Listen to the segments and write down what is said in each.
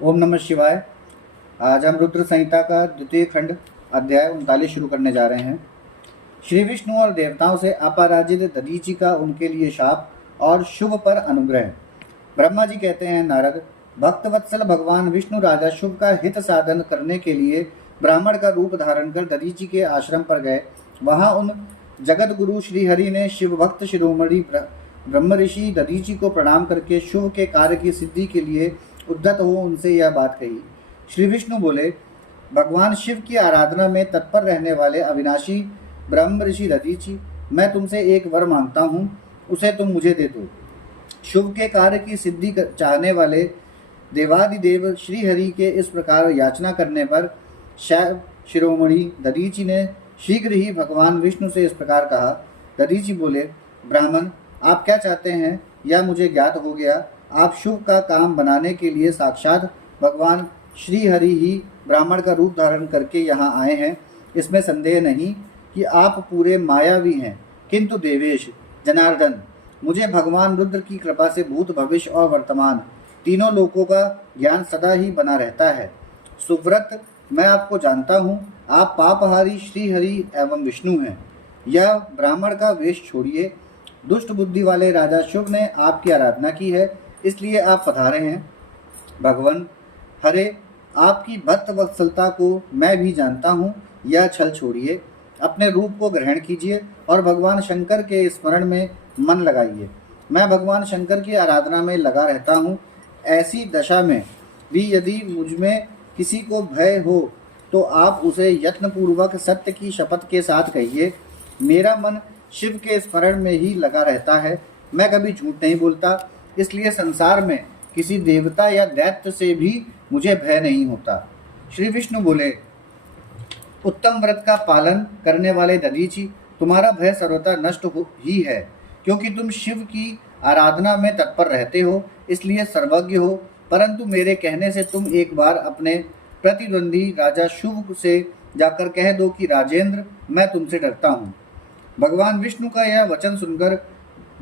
ओम नमः शिवाय। आज हम रुद्र संहिता का द्वितीय खंड अध्याय 39 शुरू करने जा रहे हैं। श्री विष्णु और देवताओं से अपराजित दधीचि का उनके लिए शाप और शुभ पर अनुग्रह। ब्रह्मा जी कहते हैं, नारद, भक्तवत्सल भगवान विष्णु राजा शुभ का हित साधन करने के लिए ब्राह्मण का रूप धारण कर दधीचि के आश्रम पर गए। वहां उन जगत गुरु श्रीहरि ने शिव भक्त शिरोमणि ब्रह्म ऋषि दधीचि को प्रणाम करके शुभ के कार्य की सिद्धि के लिए उद्यत हो उनसे यह बात कही। श्री विष्णु बोले, भगवान शिव की आराधना में तत्पर रहने वाले अविनाशी ब्रह्म ऋषि दधीचि, मैं तुमसे एक वर मांगता हूँ, उसे तुम मुझे दे दो। शुभ के कार्य की सिद्धि चाहने वाले देवादिदेव श्रीहरि के इस प्रकार याचना करने पर शैव शिरोमणि दधीचि ने शीघ्र ही भगवान विष्णु से इस प्रकार कहा। दधीचि बोले, ब्राह्मण, आप क्या चाहते हैं यह मुझे ज्ञात हो गया। आप शुभ का काम बनाने के लिए साक्षात भगवान श्री हरि ही ब्राह्मण का रूप धारण करके यहाँ आए हैं, इसमें संदेह नहीं कि आप पूरे मायावी हैं। किंतु देवेश जनार्दन, मुझे भगवान रुद्र की कृपा से भूत भविष्य और वर्तमान तीनों लोकों का ज्ञान सदा ही बना रहता है। सुव्रत, मैं आपको जानता हूँ, आप पापहारी श्री हरि एवं विष्णु हैं। यह ब्राह्मण का वेश छोड़िए। दुष्ट बुद्धि वाले राजा शुभ ने आपकी आराधना की है, इसलिए आप पधारे हैं। भगवान हरे, आपकी भक्त वत्सलता को मैं भी जानता हूँ। यह छल छोड़िए, अपने रूप को ग्रहण कीजिए और भगवान शंकर के स्मरण में मन लगाइए। मैं भगवान शंकर की आराधना में लगा रहता हूँ। ऐसी दशा में भी यदि मुझमें किसी को भय हो तो आप उसे यत्नपूर्वक सत्य की शपथ के साथ कहिए। मेरा मन शिव के स्मरण में ही लगा रहता है। मैं कभी झूठ नहीं बोलता, इसलिए संसार में किसी देवता या दैत्य से भी मुझे भय नहीं होता। श्री विष्णु बोले, उत्तम व्रत का पालन करने वाले दधीचि, तुम्हारा भय सर्वथा नष्ट ही है, क्योंकि तुम शिव की आराधना में तत्पर रहते हो, इसलिए सर्वज्ञ हो। परंतु मेरे कहने से तुम एक बार अपने प्रतिद्वंदी राजा शुभ से जाकर कह दो कि राजेंद्र, मैं तुमसे डरता हूँ। भगवान विष्णु का यह वचन सुनकर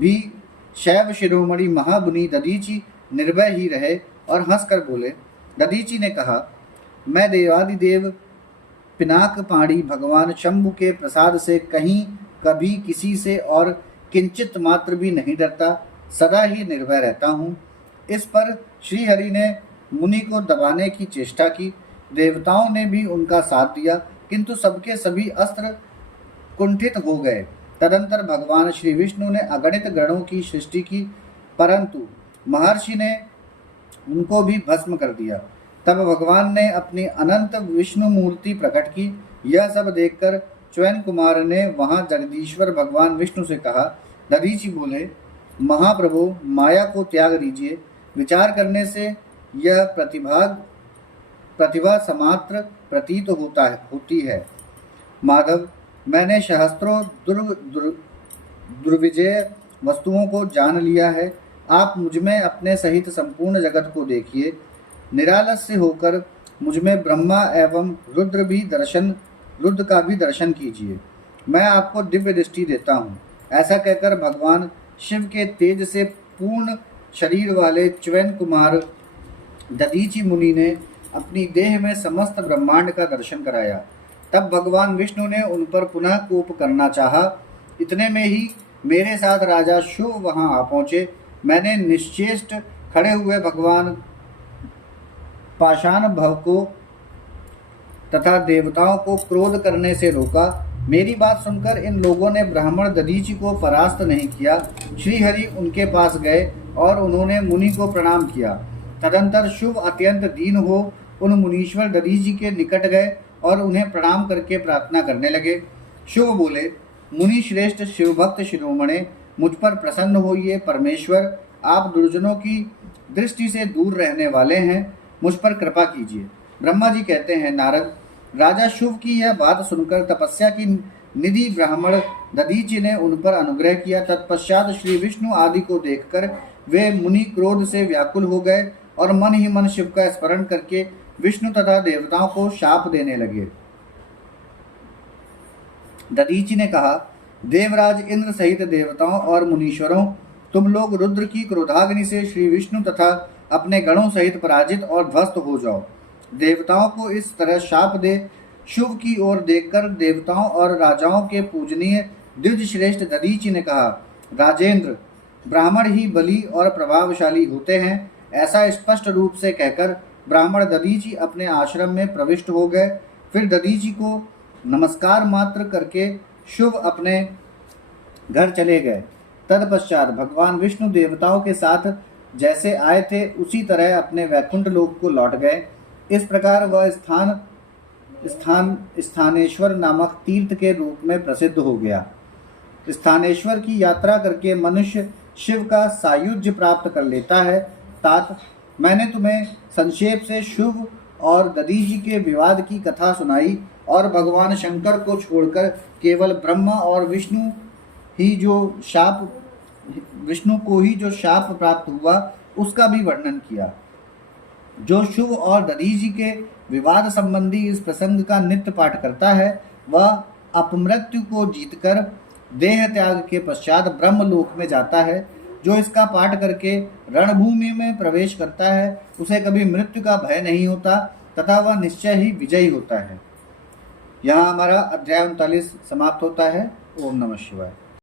भी शैव शिरोमणि महामुनि दधीचि निर्भय ही रहे और हंसकर बोले। दधीचि ने कहा, मैं देवादिदेव पिनाक पाणी भगवान शंभु के प्रसाद से कहीं कभी किसी से और किंचित मात्र भी नहीं डरता, सदा ही निर्भय रहता हूँ। इस पर श्रीहरि ने मुनि को दबाने की चेष्टा की। देवताओं ने भी उनका साथ दिया, किंतु सबके सभी अस्त्र कुंठित हो गए। तदंतर भगवान श्री विष्णु ने अगणित गणों की सृष्टि की, परंतु महर्षि ने उनको भी भस्म कर दिया। तब भगवान ने अपनी अनंत विष्णु मूर्ति प्रकट की। यह सब देखकर च्वयन कुमार ने वहां जगदीश्वर भगवान विष्णु से कहा। दधीचि बोले, महाप्रभु, माया को त्याग दीजिए। विचार करने से यह प्रतिभा समात्र प्रतीत होती है। माधव, मैंने सहस्त्रों दुर्विजय वस्तुओं को जान लिया है। आप मुझमें अपने सहित संपूर्ण जगत को देखिए। निरालस्य होकर मुझमें ब्रह्मा एवं रुद्र का भी दर्शन कीजिए। मैं आपको दिव्य दृष्टि देता हूँ। ऐसा कहकर भगवान शिव के तेज से पूर्ण शरीर वाले च्वयन कुमार दधीचि मुनि ने अपनी देह में समस्त ब्रह्मांड का दर्शन कराया। तब भगवान विष्णु ने उन पर पुनः कोप करना चाहा। इतने में ही मेरे साथ राजा शुभ वहां आ पहुंचे। मैंने निश्चेष्ट खड़े हुए भगवान पाषाण भव को तथा देवताओं को क्रोध करने से रोका। मेरी बात सुनकर इन लोगों ने ब्राह्मण दधीचि को परास्त नहीं किया। श्रीहरि उनके पास गए और उन्होंने मुनि को प्रणाम किया। तदंतर शुभ अत्यंत दीन हो उन मुनीश्वर दधीचि के निकट गए और उन्हें प्रणाम करके प्रार्थना करने लगे। शुभ बोले, मुनि श्रेष्ठ शिवभक्त शिरोमणे, मुझ पर प्रसन्न होइए। परमेश्वर, आप दुर्जनों की दृष्टि से दूर रहने वाले हैं, मुझ पर कृपा कीजिए। ब्रह्मा जी कहते हैं, नारद, राजा शुभ की यह बात सुनकर तपस्या की निधि ब्राह्मण दधीचि ने उन पर अनुग्रह किया। तत्पश्चात श्री विष्णु आदि को देखकर वे मुनि क्रोध से व्याकुल हो गए और मन ही मन शिव का स्मरण करके विष्णु तथा देवताओं को शाप देने लगे। दधीचि ने कहा, देवराज इंद्र सहित देवताओं और मुनीश्वरों, तुम लोग रुद्र की क्रोधाग्नि से श्री विष्णु तथा अपने गणों सहित पराजित और ध्वस्त हो जाओ। देवताओं को इस तरह शाप दे। शुभ की ओर देखकर देवताओं और राजाओं के पूजनीय द्विज श्रेष्ठ दधीचि ने कहा, राजेंद्र, ब्राह्मण ही बली और प्रभावशाली होते हैं। ऐसा स्पष्ट रूप से कहकर ब्राह्मण दधीचि अपने आश्रम में प्रविष्ट हो गए। फिर दधीचि को नमस्कार मात्र करके शुभ अपने घर चले गए। तत्पश्चात भगवान विष्णु देवताओं के साथ जैसे आए थे उसी तरह अपने वैकुंठ लोक को लौट गए। इस प्रकार वह स्थानेश्वर नामक तीर्थ के रूप में प्रसिद्ध हो गया। स्थानेश्वर की यात्रा करके मनुष्य शिव का सायुज्य प्राप्त कर लेता है। तात, मैंने तुम्हें संक्षेप से शुभ और दधीचि के विवाद की कथा सुनाई और भगवान शंकर को छोड़कर केवल ब्रह्मा और विष्णु को ही जो शाप प्राप्त हुआ उसका भी वर्णन किया। जो शुभ और दधीचि के विवाद संबंधी इस प्रसंग का नित्य पाठ करता है वह अपमृत्यु को जीतकर देह त्याग के पश्चात ब्रह्मलोक में जाता है। जो इसका पाठ करके रणभूमि में प्रवेश करता है उसे कभी मृत्यु का भय नहीं होता तथा वह निश्चय ही विजयी होता है। यहाँ हमारा अध्याय 39 समाप्त होता है। ओम नमः शिवाय।